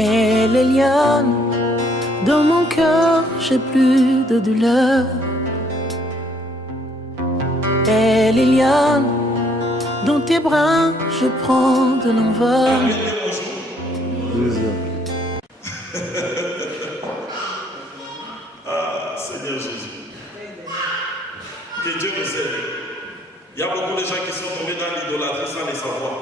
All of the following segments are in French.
Et les lianes, dans mon cœur, j'ai plus de douleur. Et les lianes, dans tes bras, je prends de l'envol. Ah, Seigneur Jésus. Que Dieu nous aide. Il y a beaucoup de gens qui sont tombés dans l'idolâtrie sans les savoir.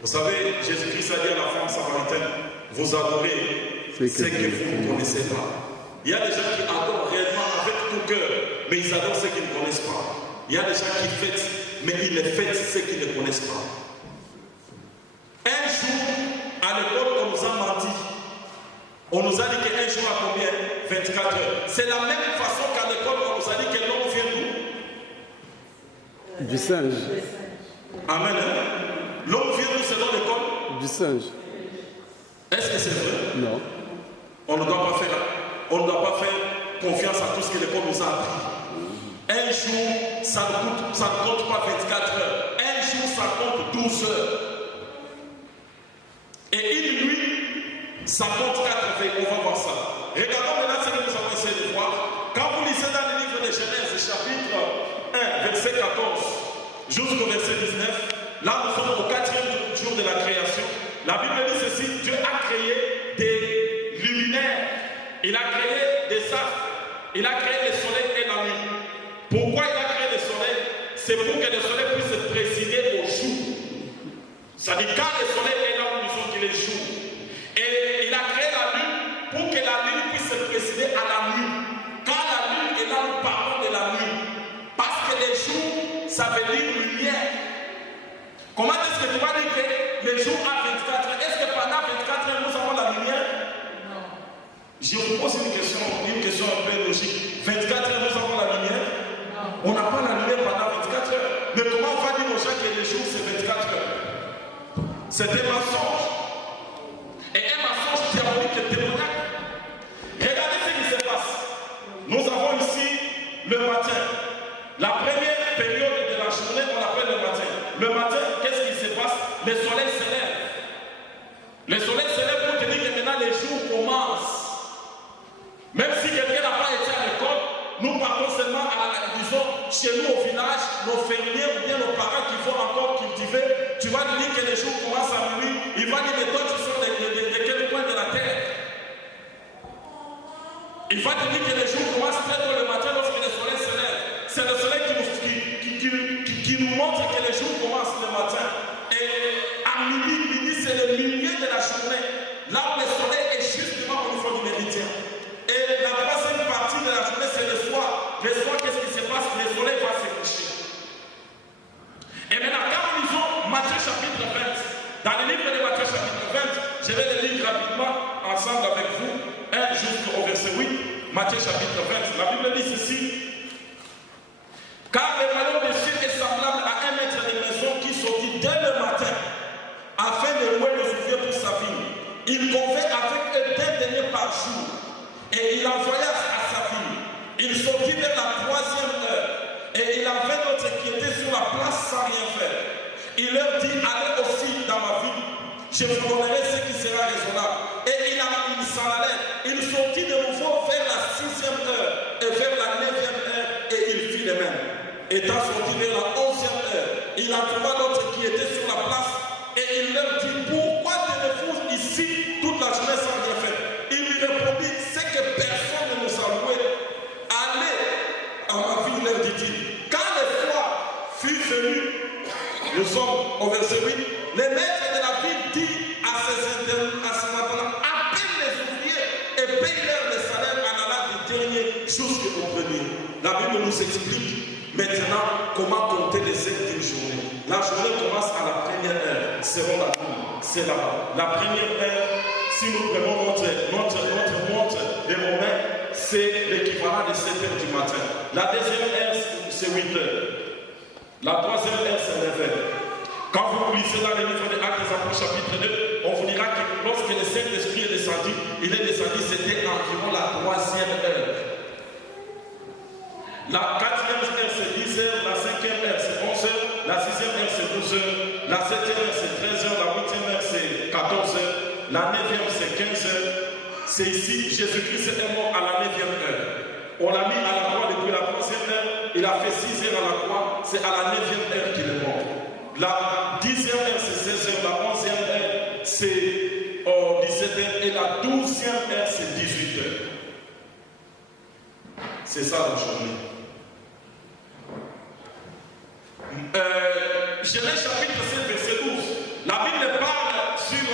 Vous savez, Jésus-Christ a dit à la femme samaritaine, vous adorez ce que vous ne connaissez pas. Il y a des gens qui adorent réellement avec tout cœur, mais ils adorent ce qu'ils ne connaissent pas. Il y a des gens qui fêtent, mais ils ne fêtent ce qu'ils ne connaissent pas. Un jour, à l'école, on nous a menti. On nous a dit qu'un jour à combien? 24 heures. C'est la même façon qu'à l'école, on nous a dit que l'homme vient d'où? Du singe. Amen. L'homme vient d'où selon l'école? Du singe. Est-ce que c'est vrai? Non. On ne doit pas faire confiance à tout ce que l'école nous a appris. Un jour, ça ne compte pas 24 heures. Un jour, ça compte 12 heures. Et une nuit, ça compte 4 veilles. On va voir ça. Regardons maintenant ce que nous avons essayé de voir. Quand vous lisez dans le livre de Genèse, chapitre 1, verset 14, jusqu'au verset 19, là nous sommes au 4e jour de la création. La Bible dit ceci, Dieu a créé des luminaires, il a créé des astres, il a créé le soleil et la nuit. Pourquoi il a créé le soleil? C'est pour que le soleil puisse présider au jour. C'est-à-dire quand le soleil est là, nous disons qu'il est jour. Et il a créé la lune pour que la lune puisse présider à la nuit. Quand la lune est là, nous parlons de la nuit. Parce que les jours, ça veut dire lumière. Comment est-ce que tu vas dire que les jours à 24 heures, est-ce que pendant 24 heures nous avons la lumière? Non. Je vous pose une question un peu logique. 24 heures nous avons la lumière? Non. On n'a pas la lumière pendant 24 heures. Mais comment on va dire aux gens que les jours c'est 24 heures? C'est un mensonge. Et un mensonge diabolique et démoniaque. Regardez ce qui se passe. Nous avons ici le matin. La première période de la journée, on l'appelle le matin. Le matin, qu'est-ce qui se passe? Le soleil se lève. Le soleil se lève pour te dire que maintenant les jours commencent. Même si quelqu'un n'a pas été à l'école, nous partons seulement disons, chez nous au village, nos fermiers ou bien nos parents qui vont encore cultiver. Tu vas lui dire que les jours commencent à minuit. Il va dire, mais toi tu sors de quel coin de la terre? Il va te dire que les jours commencent très tôt le matin lorsque le soleil se lève. C'est le soleil qui nous montre que les jours commencent le matin. Et à midi c'est le milieu de la journée. Là où le soleil est justement au niveau du méridien. Et la troisième partie de la journée, c'est le soir. Le soir, qu'est-ce qui se passe? Le soleil va se coucher. Et maintenant, quand nous lisons Matthieu chapitre 20, dans le livre de Matthieu chapitre 20, je vais le lire rapidement ensemble avec vous, jusqu'au verset 8, Matthieu chapitre 20. La Bible dit ceci. Car le royaume des cieux est semblable à un maître de maison qui sortit dès le matin afin de louer les ouvriers pour sa vie. Il convait avec eux 2 deniers par jour et il envoya à sa ville. Il sortit vers la 3e heure et il avait d'autres qui étaient sur la place sans rien faire. Il leur dit, allez aussi dans ma ville, je vous donnerai ce qui sera raisonnable. Et il s'en allait. Il sortit de nouveau vers la 6e heure et vers la 9e heure et il fit de même. Étant sorti vers la 11e heure, il en trouva d'autres qui étaient sur la place et il leur dit, pourquoi tenez-vous ici toute la journée sans rien faire? Il lui répondit, c'est que personne ne nous a loué. Allez à ma ville, leur dit-il. Quand le soir fut venu, nous sommes au verset 8, le maître de la ville dit à ses intervenants, appelle les ouvriers et paye-leur le salaire en allant du dernier jusqu'au premier. La Bible nous explique maintenant comment compter les heures d'une journée. La journée commence à la première heure, selon la Bible. C'est là-bas. La première heure, si nous prenons notre montre des Romains, c'est l'équivalent de 7 heures du matin. La deuxième heure, c'est 8 heures. La troisième heure, c'est 9 heures. Quand vous lisez dans le livre des Actes des Apôtres, chapitre 2, on vous dira que lorsque le Saint-Esprit est descendu, il est descendu, c'était environ la 3e heure. La 4e heure, c'est 10 heures. La 5e heure, c'est 11 heures. La 6e heure, c'est 12 heures. La 7e heure, c'est 13 heures. La 8e heure, c'est 14 heures. La 9e, c'est c'est ici, Jésus-Christ est mort à la 9e heure. On l'a mis à la croix depuis la 3e heure, il a fait 6 heures à la croix, c'est à la 9e heure qu'il est mort. La 10e heure c'est 16 heures, la 11e heure c'est 17 heures et la 12e heure c'est 18 heures. C'est ça la journée. Genèse chapitre 7 verset 12. La Bible parle sur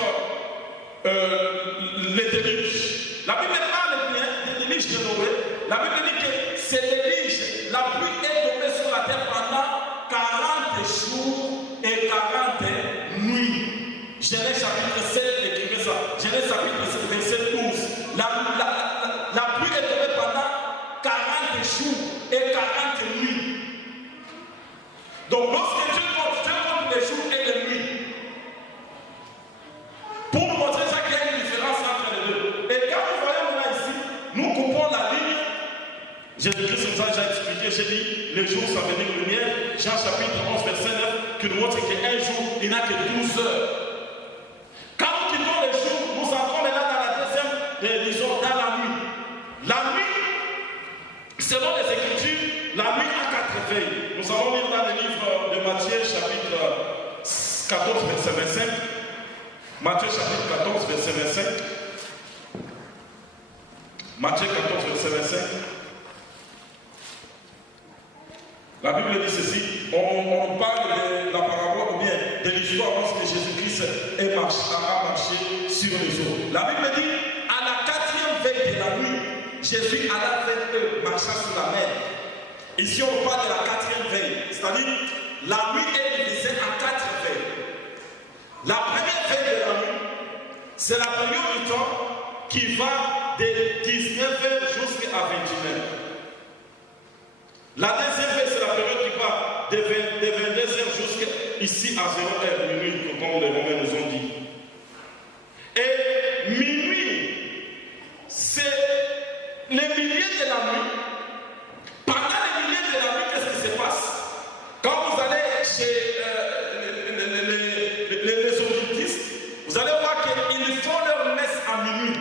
les déluges. La Bible parle bien des déluges de Noé. La Bible dit que c'est déluge. La pluie est tombée sur la terre pendant 40 jours et 40 nuits. Genèse chapitre 7, écrivez ça. Genèse chapitre 7 verset 12. La pluie est tombée pendant 40 jours et 40 nuits. Donc lorsque Dieu compte les jours et les nuits, pour nous montrer ça qu'il y a une différence entre les deux. Et quand vous voyez maintenant ici, nous coupons la ligne. Jésus-Christ nous a déjà expliqué, j'ai dit, les jours ça veut dire lumière. Jean chapitre 11 verset 9, qui nous montre qu'un jour, il n'a que 12 heures. Quand nous quittons les jours, nous entrons maintenant dans la deuxième, disons, dans la nuit. La nuit, selon les Écritures, la nuit a 4 veilles. Nous allons lire dans le livre de Matthieu, chapitre 14, verset 25. Matthieu, chapitre 14, verset 25. Matthieu 14, verset 25. La Bible dit ceci. On parle de la parabole ou bien de l'histoire lorsque Jésus-Christ a marché sur les eaux. La Bible dit, à la 4e veille de la nuit, Jésus alla avec eux, marchant sur la mer. Ici, on parle de la 4e veille, c'est-à-dire la nuit est divisée en 4 veilles. La première veille de la nuit, c'est la période du temps qui va de 19h jusqu'à 21h. La deuxième veille, c'est la période qui va de 22h jusqu'à ici à 0h, minuit, comme les Romains nous ont dit. Et minuit, c'est les milliers de la nuit. Pendant les milliers de la nuit, qu'est-ce qui se passe? Quand vous allez chez les occultistes, vous allez voir qu'ils font leur messe à minuit.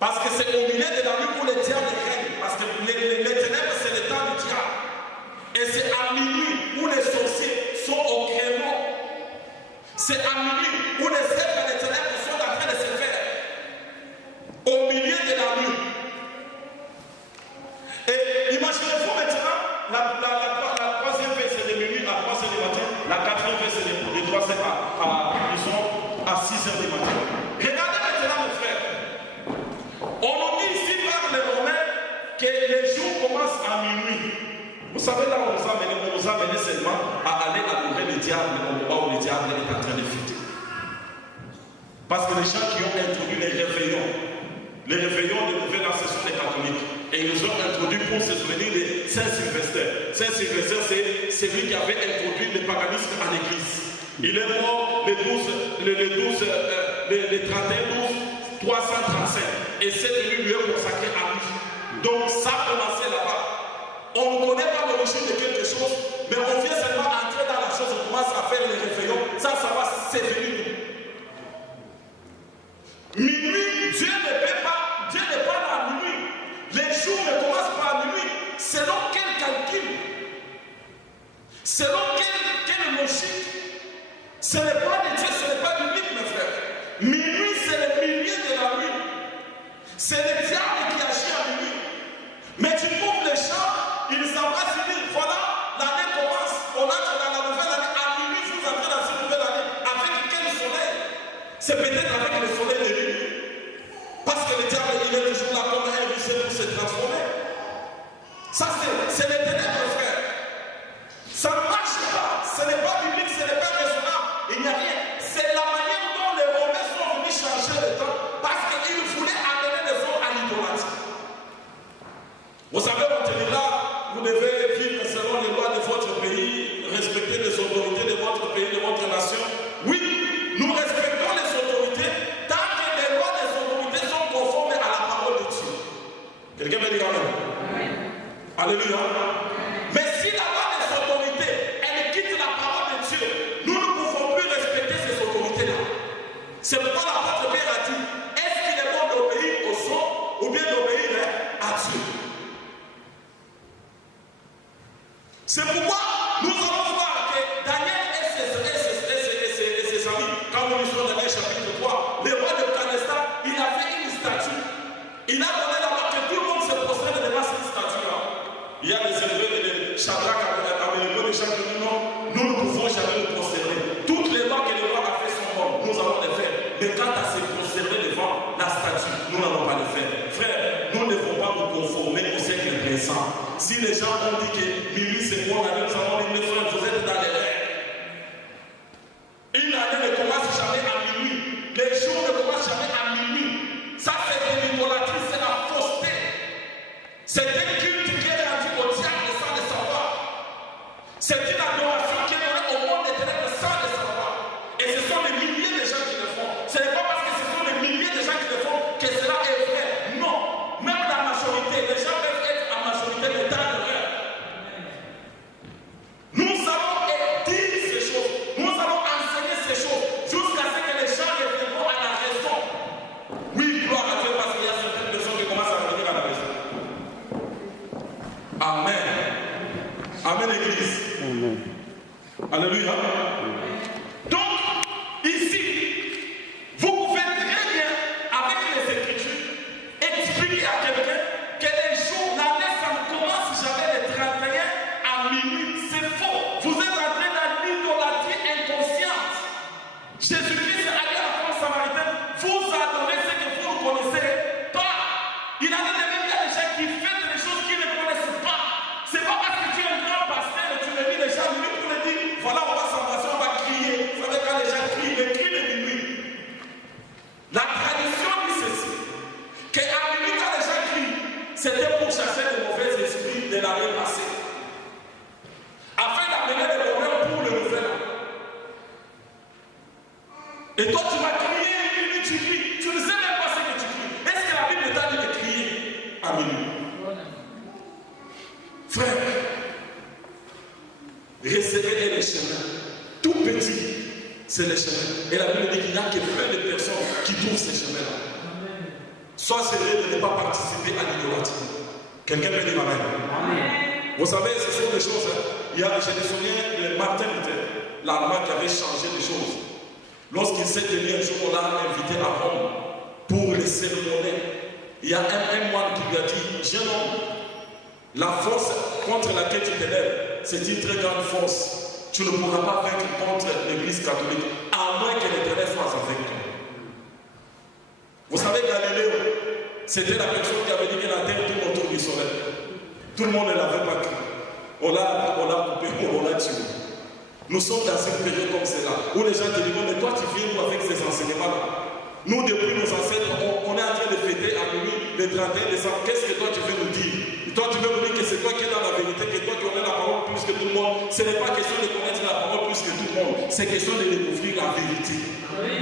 Parce que c'est au milieu de la nuit où les diables règnent. Parce que les ténèbres, c'est le temps du diable. Et c'est à minuit où les sorciers sont au créneau. C'est à minuit où les êtres des ténèbres sont en train de se faire. Au milieu de la nuit. Et imaginez-vous maintenant, la 3e veille c'est de minuit à 3h du matin, la 4e veille c'est de 3h à 6h du matin. Regardez maintenant mes frères. On nous dit ici par les Romains que les jours commencent à minuit. Vous savez là où on nous a mené seulement à aller adorer le diable au moment où le diable est en train de fêter. Parce que les gens qui ont introduit les réveillons de nouvelle session des catholiques, et ils nous ont introduit pour se souvenir de Saint-Sylvestre. Saint-Sylvestre, c'est celui qui avait introduit le paganisme à l'église. Il est mort le 31-12-335, et c'est devenu lui consacré à lui. Donc ça a commencé là-bas. On ne connaît pas l'origine de quelque chose, mais on vient seulement entrer dans la chose, on commence à faire les réveillons. Ça va, c'est venu. Minuit, Dieu n'est pas dans la nuit. Les jours ne commencent pas à minuit. Selon quel calcul? Selon quelle logique? Ce n'est pas de Dieu, ce n'est pas biblique, mes frères. Minuit, c'est le milieu de la nuit. C'est le diable qui agit à minuit. Mais tu trouves les gens, ils s'embrassent, ils disent, voilà, l'année commence, on entre dans la nouvelle année. À minuit, vous entrez dans cette nouvelle année. Avec quel soleil? C'est peut-être avec le soleil de minuit. Parce que le diable, il est toujours là comme un vicieux pour se transformer. Ça, c'est les ténèbres, frère. Ça ne marche pas. Ce n'est pas biblique, ce n'est pas raisonnable. Il n'y a rien. C'est la manière dont les Romains sont venus changer le temps. Parce qu'ils voulaient amener les hommes à l'idolâtrie. Vous savez, on te dit là, vous devez vivre selon les lois de votre pays, respecter les autorités de votre pays, de votre nation. Oui, nous respectons les autorités tant que les lois des autorités sont conformes à la parole de Dieu. Quelqu'un veut dire amen? Alléluia. Quand nous lisons dans le chapitre 3, le roi de Nebuchadnezzar, il a fait une statue. Il a donné la loi que tout le monde se prosterne devant cette statue-là. Il y a des éleveurs et des Shadrach, Abednego, de chaque nom. Nous ne pouvons jamais nous prosterner. Toutes les lois que le roi a fait sont bonnes. Nous allons les faire. Mais quant à se prosterner devant la statue, nous n'allons pas le faire. Frère, nous ne devons pas nous conformer au siècle présent. Si les gens ont dit que minuit c'est bon, nous allons dire, mes frères, vous êtes dans les rêves. Une année ne commence jamais à minuit. Les jours ne commencent jamais à minuit. Ça, c'est de l'idolâtrie, c'est la fausseté. C'est un culte qui est rendu au diable sans le savoir. C'est une adoration qui est donnée au monde éternel sans le savoir. Et ce sont des milliers de gens qui le font. Ce n'est pas parce que ce sont des milliers de gens qui le font que cela est vrai. Non. Même la majorité, les gens peuvent être en majorité, mais dans l'erreur. Nous allons dire ces choses. Nous allons enseigner ces choses jusqu'à ce que les gens reviendront à la raison. Oui, gloire à Dieu, parce qu'il y a certaines personnes qui commencent à revenir à la raison. Amen. Amen, Église. Amen. Alléluia. Donc, ici, vous pouvez très bien, avec les Écritures, expliquer à quelqu'un que les jours, l'année, ça ne commence jamais le 31 à minuit. C'est faux. Vous êtes entré dans l'idolâtrie inconsciente. Jésus-Christ est allé à la femme samaritaine. Vous adorez ce que vous ne connaissez pas. Il a dit même qu'il y a des gens qui font des choses qu'ils ne connaissent pas. C'est pas parce que tu es un grand pasteur et tu le dis les gens de minuit pour le dire, voilà, on va s'embrasser, on va crier. Vous savez quand les gens crient, les cris de minuit. La tradition dit ceci, qu'à minuit quand les gens crient, c'était pour chasser les mauvais esprits de l'année passée. Afin d'amener les problèmes pour le nouvel an. Et toi tu vas crier, minuit tu cries, tu ne sais même pas ce que tu cries. Est-ce que la Bible t'a dit de crier à minuit? Frère, recevez les chemins. Tout petit, c'est les chemins. Et la Bible dit qu'il n'y a que peu de personnes qui trouvent ces chemins-là. Sois sérieux de ne pas participer à l'idolâtrie. Quelqu'un peut dire Amen. Amen. Vous savez, ce sont des choses. Il y a, je me souviens de Martin Luther, l'Allemand qui avait changé les choses. Lorsqu'il s'est tenu un jour, on l'a invité à Rome pour les cérémonies. Il y a un moine qui lui a dit, jeune homme, la force contre laquelle tu t'élèves, c'est une très grande force. Tu ne pourras pas vaincre contre l'Église catholique, à moins que l'Éternel soit avec toi. Vous savez, Galiléo, c'était la personne qui avait dit que la terre tourne autour du soleil. Tout le monde ne l'avait pas cru. On l'a coupé, on l'a tué. Nous sommes dans une période comme celle-là, où les gens te disent, mais toi tu viens nous avec ces enseignements-là. Nous, depuis nos ancêtres, on est en train de fêter à minuit le 31 décembre. Qu'est-ce que toi tu veux nous dire? Et toi tu veux nous dire que c'est toi qui es dans la vérité, que toi qui connais la parole plus que tout le monde. Ce n'est pas question de connaître la parole plus que tout le monde. C'est question de découvrir la vérité.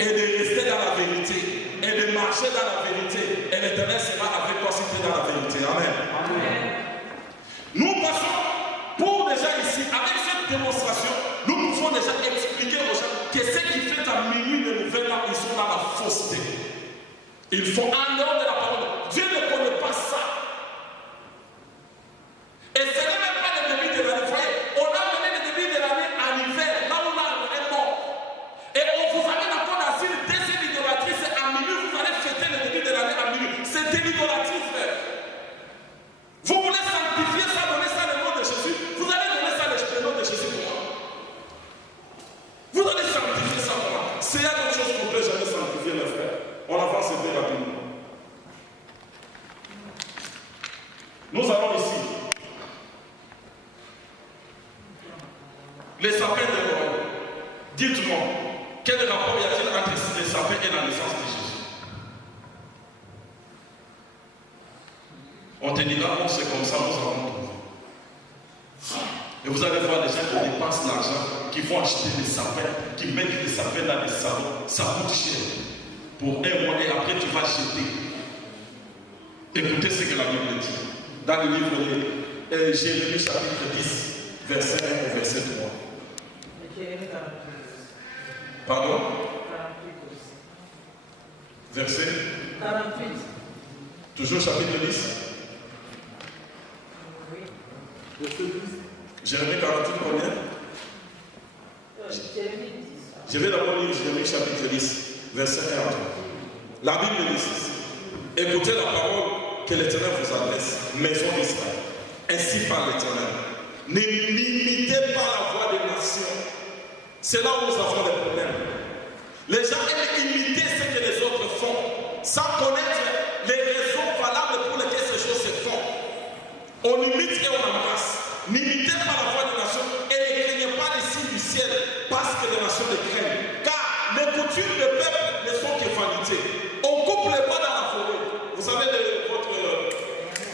Et de rester dans la vérité. Et de marcher dans la vérité. Et l'Éternel sera avec toi si tu es dans la vérité. Amen. Amen. Nous passons pour déjà ici, avec cette démonstration, nous pouvons déjà expliquer aux gens que ce qui fait à minuit de nouvelles là, ils sont dans la fausseté. Ils font en dehors de la parole. Dieu ne connaît pas ça. Et ce n'est même pas le début de l'année. Vous voyez, on a mené le début de l'année en hiver, là où on est mort. Et on vous amène encore dans une deuxième idolâtrie, c'est à minuit, vous allez fêter le début de l'année à minuit. C'est de l'idolâtrie, frère. Vous voulez sanctifier ça, donner ça le nom de Jésus. Vous allez donner ça le nom de Jésus pour moi. Vous allez sanctifier ça pour moi. C'est la même chose qu'on ne peut jamais sanctifier, mes frères. On avance un peu rapidement. Nous allons ici. Les sapins de Noël. Dites-moi, quel rapport y a-t-il entre les sapins et la naissance de Jésus? On te dira, oh, c'est comme ça, nous allons trouver. Et vous allez voir les gens qui dépensent l'argent, qui vont acheter des sapins, qui mettent des sapins dans les salons. Ça coûte cher. Pour un mois et après tu vas jeter. Écoutez ce que la Bible dit. Dans le livre de Jérémie chapitre 10, verset 1 au verset 3. Pardon? Verset 48. Toujours chapitre 10. Jérémie 48 combien? Je vais d'abord lire Jérémie chapitre 10, verset 1 à 3. La Bible dit ceci. Écoutez la parole que l'Éternel vous adresse, maison d'Israël. Ainsi parle l'Éternel. N'imitez pas la voix des nations. C'est là où nous avons des problèmes. Les gens aiment imiter ce que les autres font, sans connaître les raisons valables pour lesquelles ces choses se font. On imite et on embrasse. N'imitez pas la voix des nations et ne craignez pas les signes du ciel, parce que les nations les craignent. Car les coutumes du peuple ne sont que vanité. On coupe les bois dans la forêt. Vous savez,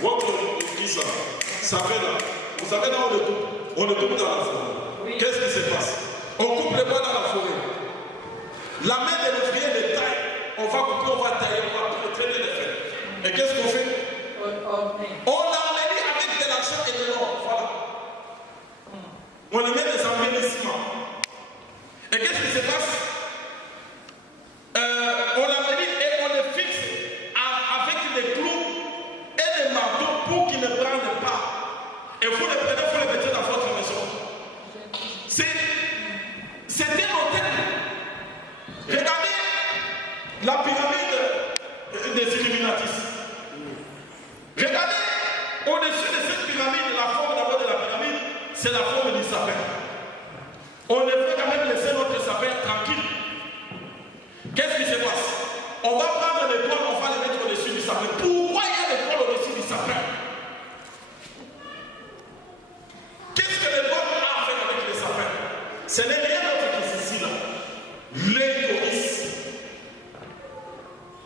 votre église, ça fait là. Vous savez, là, on le coupe dans la forêt. Oui. Qu'est-ce qui se passe? On coupe les bois dans la forêt. La main de l'ouvrier les taille. On va couper, on va tailler, on va traiter les fers. Et qu'est-ce qu'on fait? On l'emmène avec de l'argent et de l'or. Voilà. On les met des embellissements. Et qu'est-ce qui se passe? On l'emmène et on les fixe avec des clous et des marteaux pour qu'ils ne prennent pas. Et vous les prenez, vous les mettez dans votre maison. C'est un hôtel. Regardez la pyramide des Illuminatis. Regardez au-dessus de cette pyramide, la forme d'abord de la pyramide, c'est la forme du sapin. On ne peut quand même laisser notre sapin tranquille. Qu'est-ce qui se passe? On va prendre l'étoile, on va le mettre au-dessus du sapin. Pourquoi il y a l'étoile au-dessus du sapin? Qu'est-ce que l'étoile a à faire avec les sapins? Ce n'est rien d'autre que ceci là. L'égoïsme.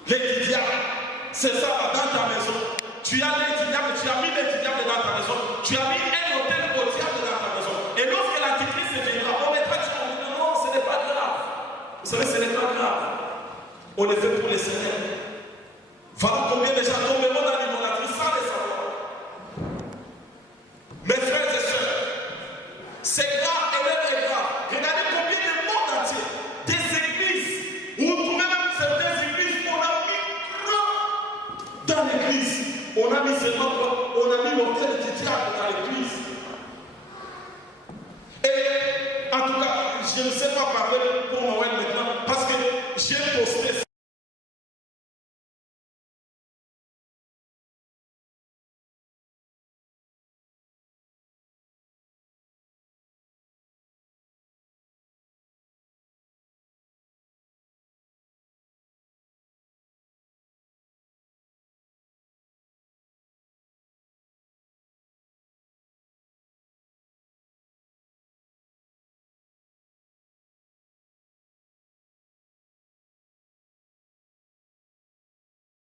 L'étudiant. C'est ça dans ta maison. Tu as l'étudiant, tu as mis l'étudiant dans ta maison. Tu as mis un hôtel au diable dans ta maison. Et lorsque l'antichrist viendra, on mettra du monde. Non, ce n'est pas grave. Vous savez, ce n'est pas grave. On le fait pour les Seigneurs. Voilà combien de gens tomberont dans les